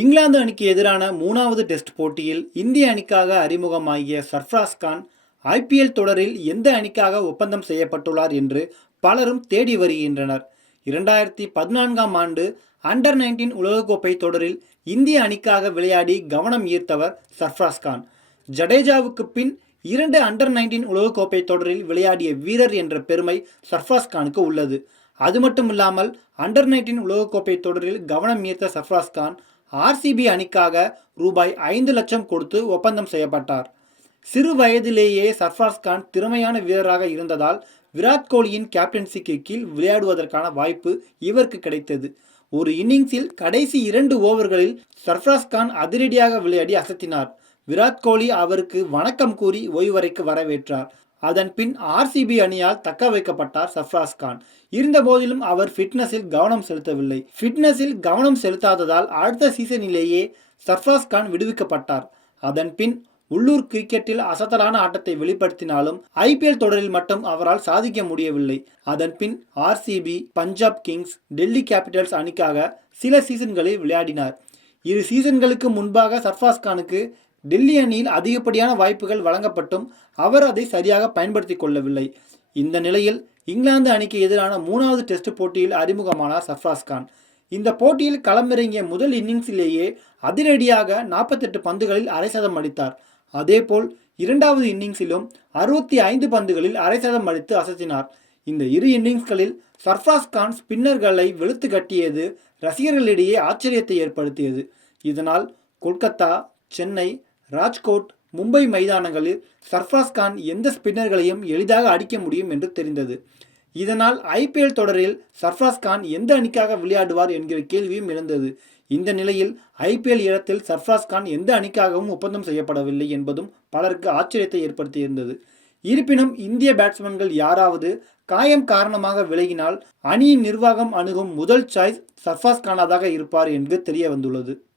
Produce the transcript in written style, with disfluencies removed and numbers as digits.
இங்கிலாந்து அணிக்கு எதிரான 3வது டெஸ்ட் போட்டியில் இந்திய அணிக்காக அறிமுகமாகிய சர்ஃப்ராஸ் கான் ஐபிஎல் தொடரில் எந்த அணிக்காக ஒப்பந்தம் செய்யப்பட்டுள்ளார் என்று பலரும் தேடி வருகின்றனர். 2014ஆம் ஆண்டு அண்டர் 19 உலகக்கோப்பை தொடரில் இந்திய அணிக்காக விளையாடி கவனம் ஈர்த்தவர் சர்ஃப்ராஸ் கான். ஜடேஜாவுக்கு பின் 2 அண்டர் 19 உலகக்கோப்பை தொடரில் விளையாடிய வீரர் என்ற பெருமை சர்ஃப்ராஸ் கானுக்கு உள்ளது. அது மட்டுமில்லாமல் அண்டர் 19 உலகக்கோப்பை தொடரில் கவனம் ஈர்த்த சர்ஃப்ராஸ் கான் ஆர்சிபி அணிக்காக ரூபாய் 5 லட்சம் கொடுத்து ஒப்பந்தம் செய்யப்பட்டார். சிறு வயதிலேயே சர்ஃப்ராஸ் கான் திறமையான வீரராக இருந்ததால் விராட் கோலியின் கேப்டன்சிக்கு கீழ் விளையாடுவதற்கான வாய்ப்பு இவருக்கு கிடைத்தது. ஒரு இன்னிங்ஸில் கடைசி 2 ஓவர்களில் சர்ஃப்ராஸ் கான் அதிரடியாக விளையாடி அசத்தினார். விராட் கோலி அவருக்கு வணக்கம் கூறி ஓய்வறைக்கு வரவேற்றார். அதன் பின் ஆர்சிபி அணியால் தக்க வைக்கப்பட்டார் சர்ஃப்ராஸ் கான். இருந்தபோதிலும் அவர் ஃபிட்னஸில் கவனம் செலுத்தவில்லை. ஃபிட்னஸில் கவனம் செலுத்தாததால் அடுத்த சீசனிலேயே சர்ஃப்ராஸ் கான் விடுவிக்கப்பட்டார். அதன் பின் உள்ளூர் கிரிக்கெட்டில் அசத்தலான ஆட்டத்தை வெளிப்படுத்தினாலும் ஐபிஎல் தொடரில் மட்டும் அவரால் சாதிக்க முடியவில்லை. அதன் பின் RCB, Punjab Kings, Delhi Capitals அணிக்காக சில சீசன்களில் விளையாடினார். 2 சீசன்களுக்கு முன்பாக சர்ஃப்ராஸ் கானுக்கு டெல்லி அணியில் அதிகப்படியான வாய்ப்புகள் வழங்கப்பட்டும் அவர் அதை சரியாக பயன்படுத்தி கொள்ளவில்லை. இந்த நிலையில் இங்கிலாந்து அணிக்கு எதிரான 3வது டெஸ்ட் போட்டியில் அறிமுகமானார் சர்ஃப்ராஸ் கான். இந்த போட்டியில் களமிறங்கிய முதல் இன்னிங்ஸிலேயே அதிரடியாக 48 பந்துகளில் அரை சதம் அடித்தார். அதேபோல் 2வது இன்னிங்ஸிலும் 65 பந்துகளில் அரை சதம் அடித்து அசத்தினார். இந்த 2 இன்னிங்ஸ்களில் சர்ஃப்ராஸ் கான் ஸ்பின்னர்களை வெளுத்து கட்டியது ரசிகர்களிடையே ஆச்சரியத்தை ஏற்படுத்தியது. இதனால் கொல்கத்தா, சென்னை, ராஜ்கோட், மும்பை மைதானங்களில் சர்ஃப்ராஸ் கான் எந்த ஸ்பின்னர்களையும் எளிதாக அடிக்க முடியும் என்று தெரிந்தது. இதனால் ஐபிஎல் தொடரில் சர்ஃப்ராஸ் கான் எந்த அணிக்காக விளையாடுவார் என்கிற கேள்வியும் எழுந்தது. இந்த நிலையில் ஐபிஎல் இடத்தில் சர்ஃப்ராஸ் கான் எந்த அணிக்காகவும் ஒப்பந்தம் செய்யப்படவில்லை என்பதும் பலருக்கு ஆச்சரியத்தை ஏற்படுத்தியிருந்தது. இருப்பினும் இந்திய பேட்ஸ்மேன்கள் யாராவது காயம் காரணமாக விலகினால் அணியின் நிர்வாகம் அணுகும் முதல் சாய்ஸ் சர்ஃப்ராஸ் கானாக இருப்பார் என்று தெரிய வந்துள்ளது.